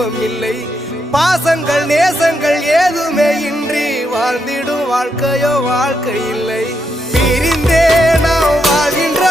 தெய்வம் இல்லை. பாசங்கள் நேசங்கள் ஏதுமே இன்றி வாழ்ந்திடும் வாழ்க்கையோ வாழ்க்கை இல்லை. பிரிந்தே நாம் வாழ்கின்ற